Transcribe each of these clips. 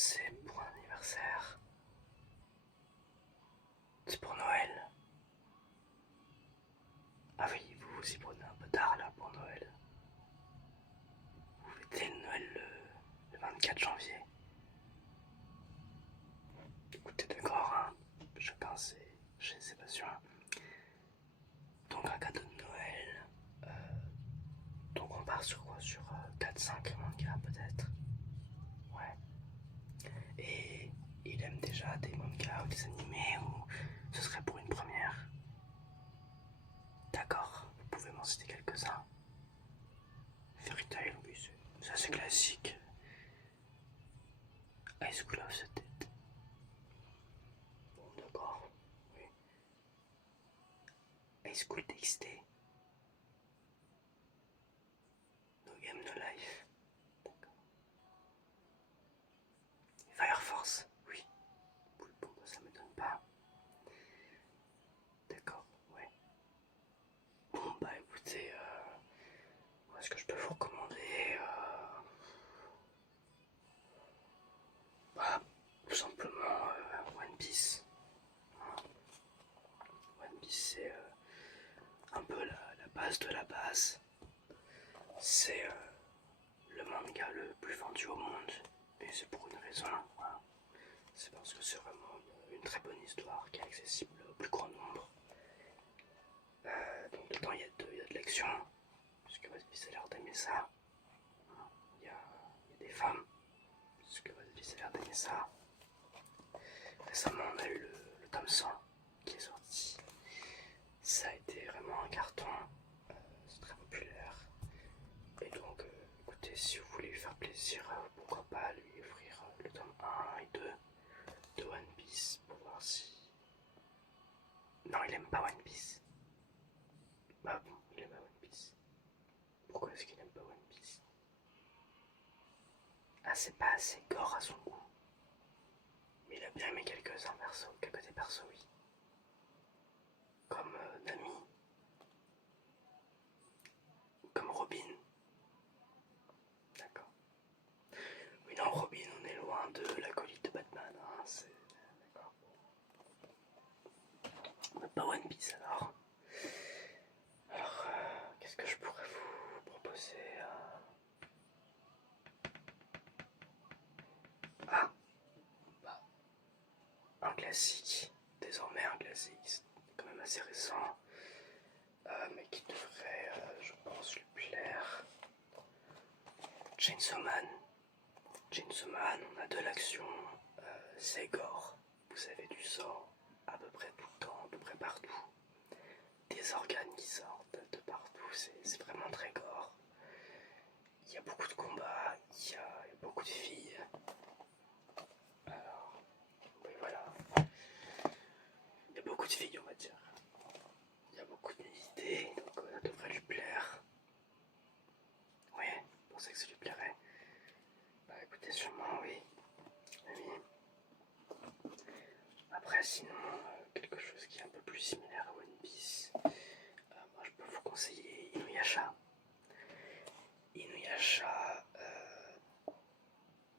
C'est pour un anniversaire. C'est pour Noël. Ah oui, vous vous y prenez un peu tard là pour Noël. Vous fêtez Noël le 24 janvier. Écoutez, d'accord, hein, chacun ses passions. Donc un cadeau de Noël. Donc on part sur quoi? Sur 4-5 mangas peut-être. Ouais. Et il aime déjà des mangas ou des animés ou ce serait pour une première? D'accord, vous pouvez m'en citer quelques-uns. Fairy Tail, oui, c'est assez classique. High School of the Dead. Bon, d'accord, oui. High School DxD. No Game No Life. D'accord. Fire Force, oui. Oui, bon, bah, ça m'étonne pas. D'accord, ouais. Bon, bah écoutez, est-ce que je peux vous recommander bah, tout simplement One Piece. One Piece, c'est un peu la base de la base. C'est le manga le plus vendu au monde. Et c'est pour une raison. Voilà. C'est parce que c'est vraiment une très bonne histoire qui est accessible au plus grand nombre. Donc dedans il y a de l'action, puisque One Piece a l'air d'aimer ça. Il y a des femmes, puisque One Piece a l'air d'aimer ça. Récemment on a eu le tome 100 qui est sorti. Ça a été vraiment un carton, c'est très populaire. Et donc écoutez, si vous voulez lui faire plaisir, pourquoi pas lui offrir le tome 1 et 2 de One Piece pour voir si... Non, il aime pas One Piece. Bah bon, il aime pas One Piece. Pourquoi est-ce qu'il aime pas One Piece? Ah, c'est pas assez gore à son goût. Mais il a bien aimé quelques-uns perso, quelques des persos, oui. Comme Nami, comme Robin. D'accord. Oui, non, Robin, on est loin de l'acolyte de Batman, hein, c'est... D'accord. Pas One Piece alors. Alors, qu'est-ce que je pourrais vous proposer Ah, bah, un classique. Désormais un classique, c'est quand même assez récent. Mais qui devrait, je pense, lui plaire. Chainsaw Man. Chainsaw Man, on a de l'action, c'est gore. Vous avez du sang à peu près tout le temps, à peu près partout. Des organes qui sortent de partout, c'est vraiment très gore. Il y a beaucoup de combats, il y a beaucoup de filles. Alors, oui voilà. Il y a beaucoup de filles, on va dire. Il y a beaucoup de nudité, donc ça devrait lui plaire. Oui, je pensais que ça lui plairait. Bah écoutez, sûrement oui. Oui. Après, sinon, quelque chose qui est un peu plus similaire à One Piece, moi je peux vous conseiller Inuyasha. Inuyasha,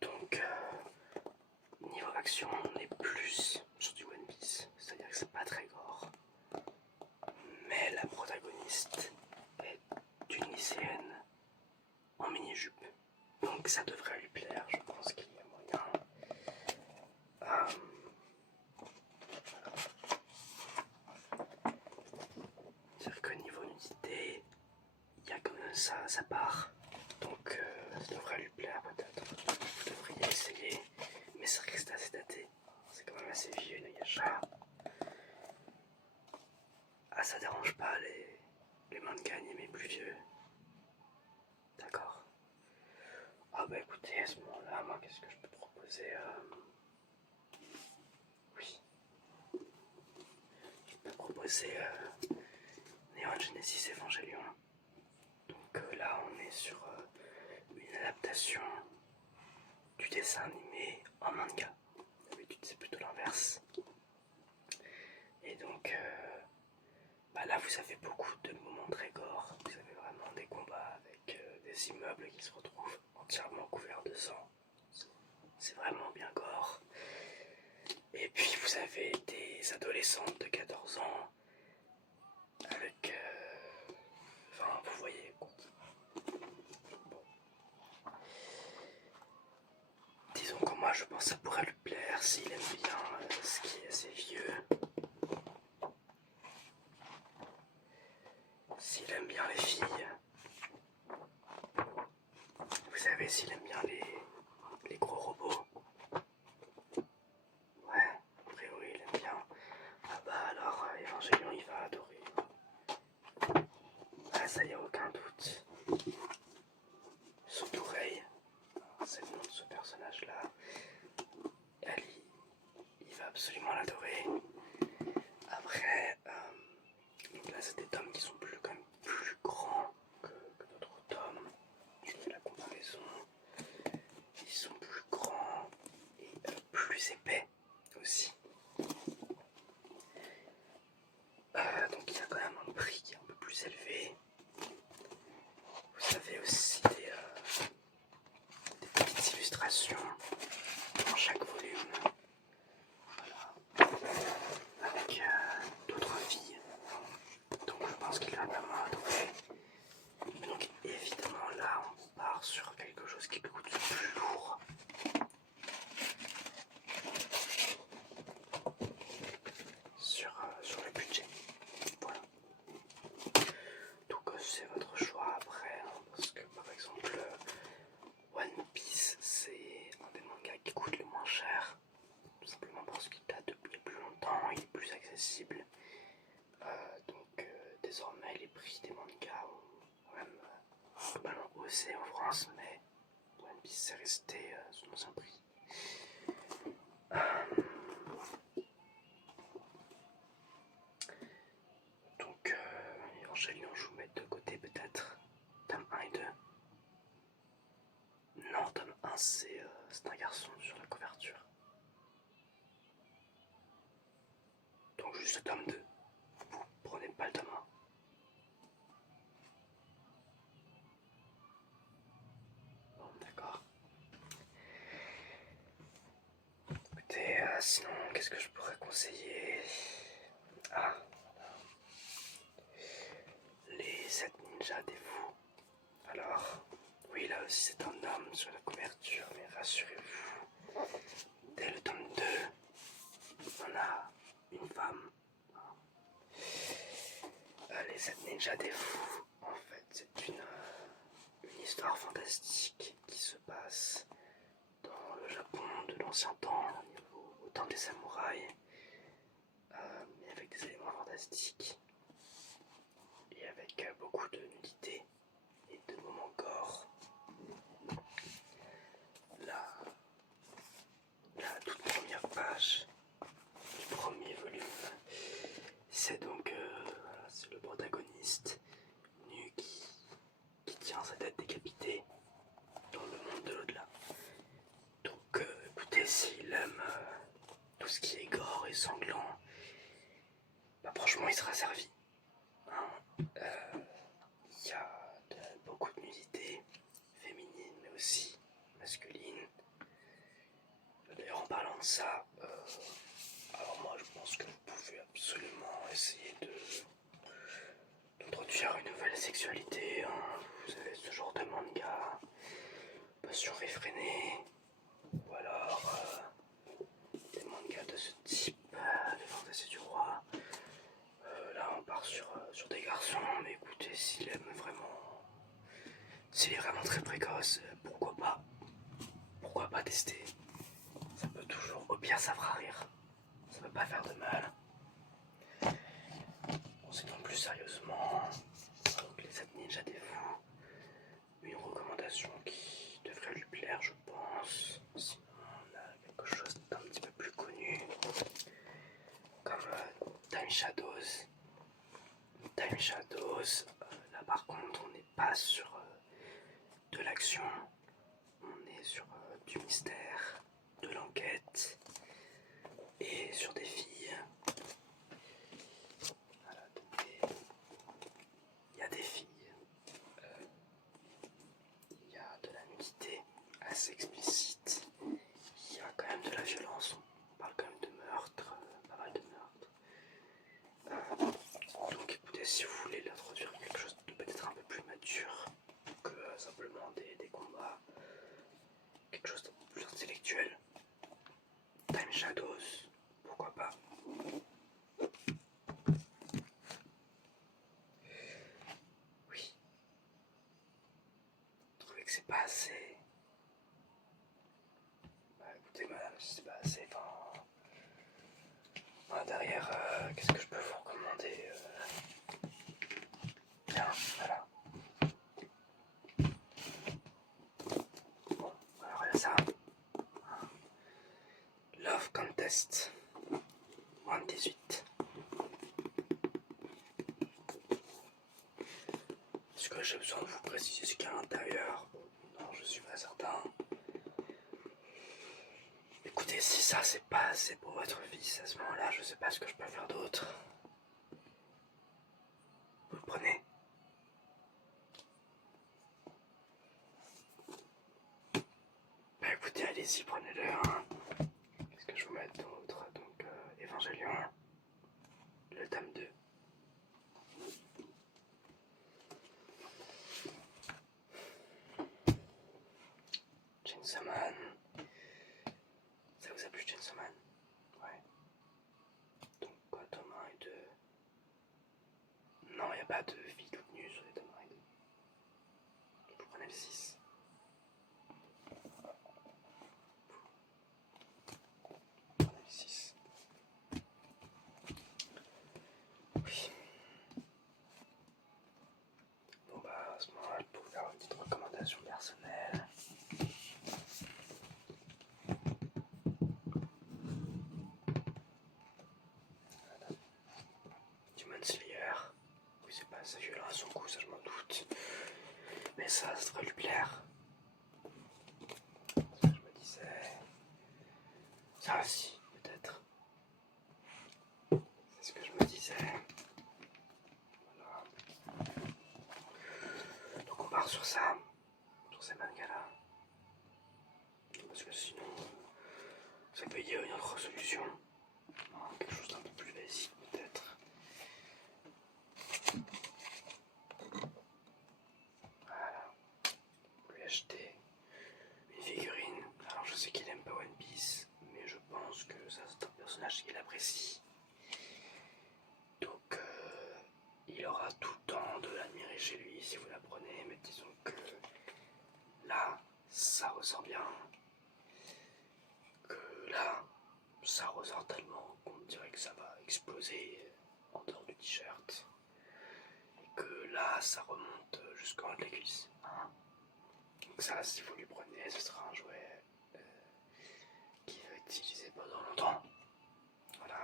donc niveau action, on est plus sur du One Piece, c'est-à-dire que c'est pas très gore, mais la protagoniste est une lycéenne en mini-jupe, donc ça devrait lui plaire, je pense qu'il y a moyen. C'est-à-dire que niveau nudité, il y a quand même ça part, donc ça devrait lui plaire peut-être. Vous devriez essayer, mais ça reste assez daté. C'est quand même assez vieux, Inuyasha. Ah, ça dérange pas les mangas animés plus vieux. D'accord. Ah bah écoutez, à ce moment-là, moi qu'est-ce que je peux proposer Oui, je peux proposer Neon Genesis Evangelion. Donc là, on est sur une adaptation du dessin animé en manga. D'habitude, c'est plutôt l'inverse. Et donc, bah là, vous avez beaucoup de moments très gore. Vous avez vraiment des combats avec des immeubles qui se retrouvent entièrement couverts de sang. C'est vraiment bien des adolescentes de 14 ans avec... Enfin, vous voyez quoi. Bon. Disons que moi je pense que ça pourrait lui plaire s'il aime bien ce qui est assez vieux. S'il aime bien les filles. Vous savez, s'il aime bien les gros robots. Ouais, a priori il aime bien. Ah bah alors, Evangelion il va adorer. Ah ça y a aucun doute. Surtout Rei, c'est le nom de ce personnage-là. Ali, il va absolument l'adorer. Après, donc là c'est des tomes qui sont plus, quand même plus grands que d'autres tomes. Je fais la comparaison. Ils sont plus grands et plus épais aussi. Donc il y a quand même un prix qui est un peu plus élevé. Vous avez aussi des petites illustrations dans chaque volume. Voilà. Avec d'autres filles. Donc je pense qu'il va vraiment adorer. Mais donc évidemment là on part sur quelque chose qui coûte plus lourd. Sur le budget. Voilà. Donc c'est votre choix après, hein, parce que par exemple One Piece c'est un des mangas qui coûte le moins cher, tout simplement parce qu'il date depuis plus longtemps, il est plus accessible. Donc désormais les prix des mangas ont quand même globalement haussé en France, mais One Piece c'est resté son ancien prix. Donc Evangelion, je vous mets de côté peut-être tome 1 et 2. Non, tome 1 c'est un garçon sur la couverture. Donc juste le tome 2. Vous prenez pas le tome 1. Bon, d'accord. Écoutez, sinon, qu'est-ce que je pourrais conseiller? Ah, les 7 ninjas des fous. Alors, oui, là aussi c'est un homme sur la couverture, mais rassurez-vous, dès le tome 2, on a une femme. Les 7 ninjas des fous, en fait, c'est une histoire fantastique qui se passe dans le Japon de l'ancien temps, au temps des samouraïs, mais avec des éléments fantastiques et avec beaucoup de nudité et de moments gore. La toute première page du premier volume, c'est donc c'est le protagoniste nu qui tient sa tête décapitée dans le monde de l'au-delà. Donc écoutez, s'il aime tout ce qui est gore et sanglant, bah franchement il sera servi. Hein. Il y a beaucoup de nudité féminine mais aussi masculine. D'ailleurs en parlant de ça, alors moi je pense que vous pouvez absolument essayer d'introduire une nouvelle sexualité. Hein. Vous avez ce genre de manga, passion effrénée, ou alors des mangas de ce type, les fantaisies du roi. Là on part sur des garçons, mais écoutez, s'il est vraiment très précoce, pourquoi pas tester? Ça peut toujours, au pire ça fera rire, ça peut pas faire de mal. Bon, sinon plus sérieusement, donc les 7 ninjas des fous, une recommandation qui devrait lui plaire je pense. Sinon on a quelque chose d'un petit peu plus connu, comme Time Shadows. Time Shadows, là par contre on n'est pas sur de l'action, on est sur du mystère, de l'enquête et sur des filles. Voilà, il y a des filles, il y a de la nudité assez explicite, il y a quand même de la violence, on parle quand même de meurtre, pas mal de meurtres. écoutez, si vous voulez l'introduire quelque chose de peut-être un peu plus mature que simplement des combats, quelque chose d'un peu plus intellectuel, Time Shadows, pourquoi pas. Oui. Vous trouvez que c'est pas assez? Bah écoutez madame, si c'est pas assez, moi derrière, qu'est-ce que je peux vous recommander Bien, voilà. Bon, alors il y a ça. Love Contest. Moins de 18. Est-ce que j'ai besoin de vous préciser ce qu'il y a à l'intérieur? Non, je suis pas certain. Écoutez, si ça c'est pas assez pour votre fils à ce moment-là, je sais pas ce que je peux faire d'autre. Vous le prenez? Bah écoutez, allez-y, prenez-le. Hein. Qu'est-ce que je vous mets d'autre? Donc, Évangélion, le tome 2. Chainsaw Man. Ça vous a plu, Chainsaw Man? Ouais. Donc, quoi, tome 1 et 2? Non, il n'y a pas de vie toute nue sur les tomes 1 et 2. Vous prenez le 6. Vous prenez le 6. Oui. Bon bah, à ce moment-là, je peux vous faire une petite recommandation personnelle. Demon Slayer. Oui, c'est pas assez violent à son coup, ça je m'en doute. Mais ça devrait lui plaire. C'est ce que je me disais. Ça aussi, peut-être. C'est ce que je me disais. Voilà. Donc on part sur ça, sur ces mangas-là. Parce que sinon, ça peut y avoir une autre solution. Quelque chose d'un peu plus basique, peut-être. Voilà. Lui acheter une figurine. Alors je sais qu'il aime pas One Piece, mais je pense que ça c'est un personnage qu'il apprécie. Donc il aura tout le temps de l'admirer chez lui si vous la prenez, mais disons que là, ça ressort bien. Que là, ça ressort tellement qu'on dirait que ça va exploser en dehors du t-shirt. Et que là, ça remonte jusqu'en haut de la cuisse. Hein. Donc ça, si vous lui prenez, ce sera un jouet qui va être utilisé pendant longtemps. Voilà.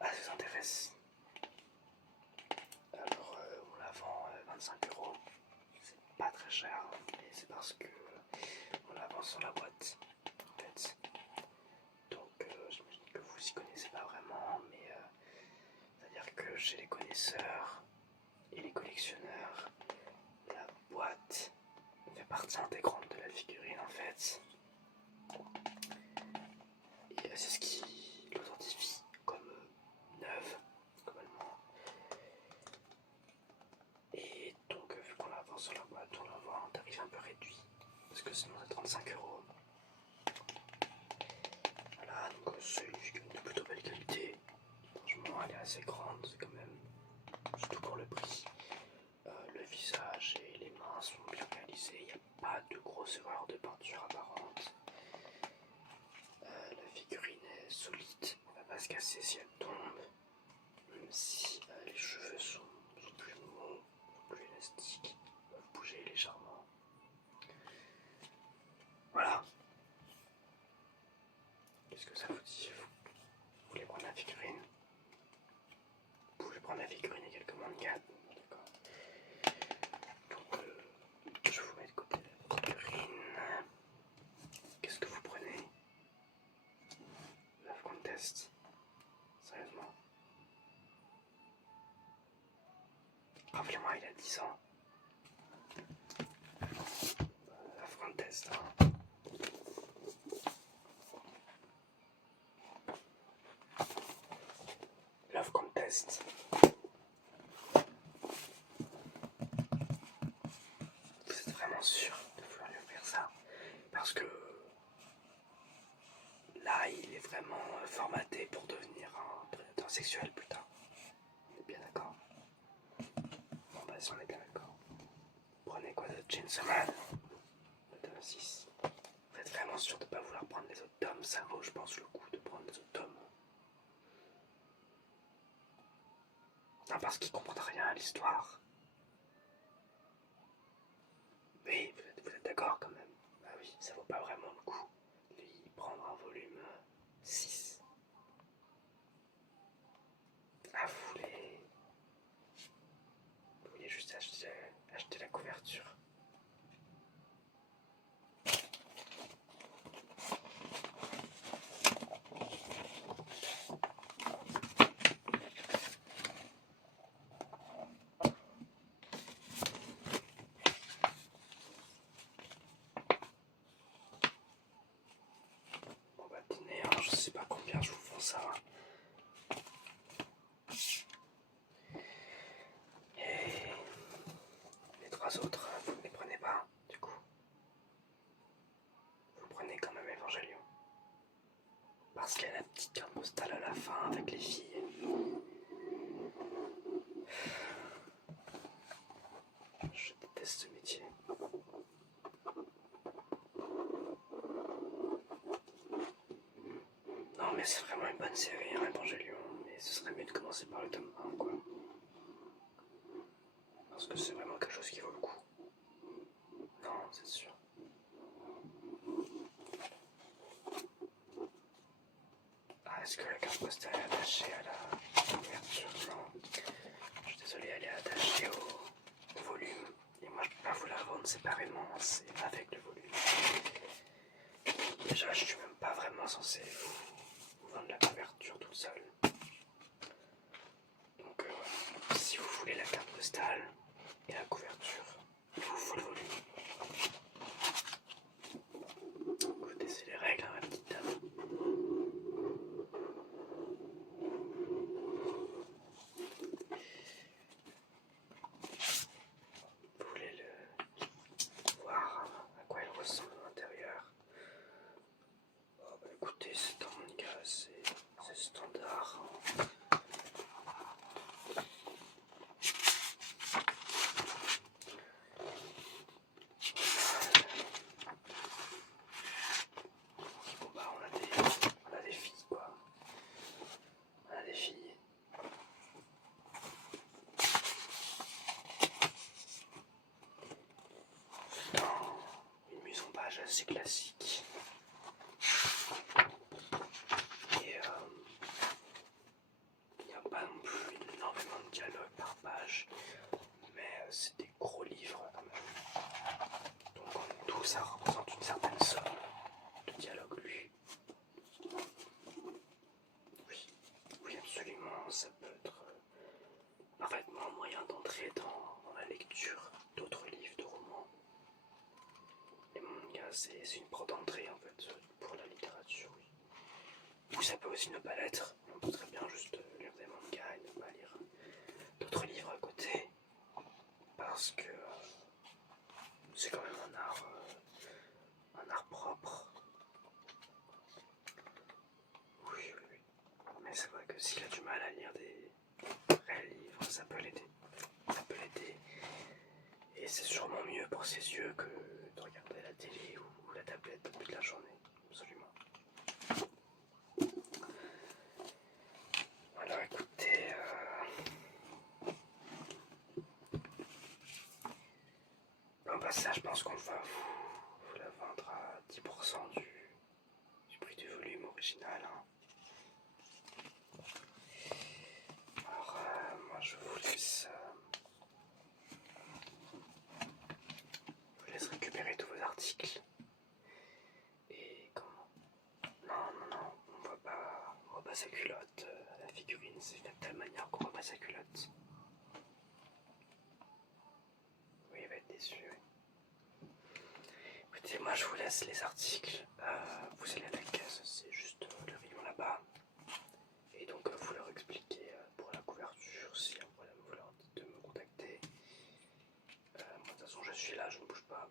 Ah, ça vous intéresse? Alors, on la vend 25€. C'est pas très cher, mais c'est parce que on la vend sur la boîte, en fait. Donc, j'imagine que vous y connaissez pas vraiment, mais c'est-à-dire que chez les connaisseurs et les collectionneurs, la boîte fait partie intégrante de la figurine, en fait. Et c'est ce qui l'authentifie comme neuve, globalement. Et donc, vu qu'on la vend sur la boîte, on la vend à un tarif un peu réduit, parce que sinon c'est 35€. Voilà, donc c'est une figurine de plutôt belle qualité. Franchement, elle est assez grande, c'est quand même, surtout pour le prix. Le visage et les mains sont bien réalisés, il n'y a pas de grosse erreur de peinture apparente. La figurine est solide, elle va pas se casser si elle tombe, même si les cheveux sont plus mous, plus élastiques, peuvent bouger légèrement. Voilà. Qu'est-ce que ça vous dit, vous voulez prendre la figurine? Vous pouvez prendre la figurine et quelques mangas. D'accord. Donc, je vous mets de côté la figurine. Qu'est-ce que vous prenez? Love Contest. Sérieusement. Rappelez-moi, il a 10 ans. Love Contest, hein. test. Vous êtes vraiment sûr de vouloir lui offrir ça? Parce que là, il est vraiment formaté pour devenir un prédateur sexuel plus tard. On est bien d'accord? Bon bah si on est bien d'accord. Prenez quoi de Chainsaw Man? Le tome 6. Vous êtes vraiment sûr de ne pas vouloir prendre les autres tomes? Ça vaut, je pense, le coup de prendre les autres tomes. Non, parce qu'il ne comprend rien à l'histoire. Oui, vous êtes d'accord quand même. Bah oui, ça vaut pas vraiment le coup. Lui, prendre un volume 6. Ah, vous voulez juste acheter la couverture. Bon bah tenez, hein, je sais pas combien je vous vends ça. Et les 3 autres, vous ne les prenez pas, du coup. Vous prenez quand même Evangelion. Parce qu'il y a la petite carte postale à la fin avec les filles. Je déteste ce métier. Non mais c'est vraiment une bonne série, hein, Evangelion. Mais ce serait mieux de commencer par le tome 1, quoi. Parce que c'est vraiment quelque chose qui vaut le coup. Non, c'est sûr. Ah, est-ce que la carte postale est attachée à la couverture? Non. Je suis désolé, elle est attachée au volume. Et moi, je peux pas vous la vendre séparément, c'est avec le volume. Déjà, je suis même pas vraiment censé vous vendre la couverture toute seule. Donc, si vous voulez la carte postale et la couverture, il vous faut le volume. Écoutez, c'est les règles, hein, ma petite dame. Vous voulez voir à quoi il ressemble à l'intérieur? Oh, bah, écoutez, c'est un manga, c'est standard. Bon bah on a des filles quoi. On a des filles. Dans une mise en page assez classique. Et il n'y a pas non plus énormément de dialogue par page. Mais c'est des gros livres quand même. Donc en tout ça représente une certaine somme de dialogue lui. Oui, oui absolument, ça peut être parfaitement un moyen d'entrer dans la lecture d'autres livres, de romans. Les mangas, c'est une porte d'entrée en fait pour la littérature, oui. Ou ça peut aussi ne pas l'être. On peut très bien juste lire des mangas et ne pas lire d'autres livres à côté. Parce que c'est quand même un art propre. Oui, oui, oui. Mais c'est vrai que s'il a du mal à lire des vrais livres, ça peut l'aider. Ça peut l'aider. Et c'est sûrement mieux pour ses yeux que de regarder la télé ou la tablette toute la journée. Absolument. Alors écoutez, bon bah ça je pense qu'on va vous la vendre à 10% du prix du volume original. Hein. Alors moi je vous laisse récupérer tous vos articles. Et comment? Non, on voit pas sa culotte. La figurine c'est fait de telle manière qu'on voit pas sa culotte. Oui, il va être déçu. Oui. Écoutez, moi je vous laisse les articles. Vous allez à la caisse, c'est juste le rayon là-bas. Et donc vous leur expliquez pour la couverture. suis là, je ne bouge pas.